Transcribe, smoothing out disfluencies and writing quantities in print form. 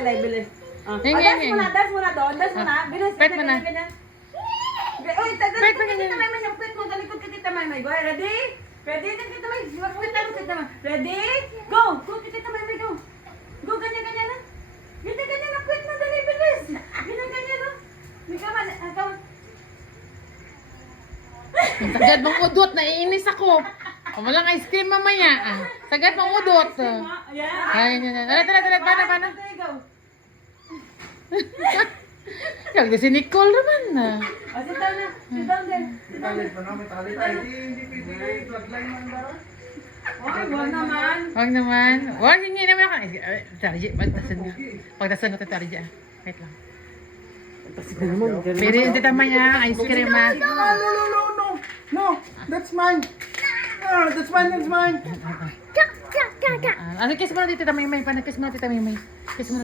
Maylay, bilis. Hingi. Dance muna doon. Dance muna. Bilis. Pet mo na. Ganyan. Uy, talikod ka Tita Maymay. Yung pet mo. Talikod ka Tita Maymay. Go, ready? Ready? Tita Maymay. Tita Maymay. Ready? Go! Go, Tita Maymay, go. Go, ganyan na. Ganyan ang pet mo. Dali, bilis. Ganyan, no? Mika man. Sagad mong udot, naiinis ako. Walang ice cream mamaya. Sagad mong udot. Ayan. Ay, tara. Paano? Okay, go. Kaya si Nicole naman na. Sit down na. Sit down din. Talit pa namin, talit tayo. Hindi pwede flatline man bara. Ay, wag naman. Huwag naman. Huwag, hingi naman ako. Tarji, pagtasan ko ito, Tarji. Wait lang. Pero yung titama niya, ice cream ha. No, that's mine. That's mine. Ano, kiss mo na dito, Tita Maymay. Paano kiss mo na, Tita Maymay? Kiss mo na.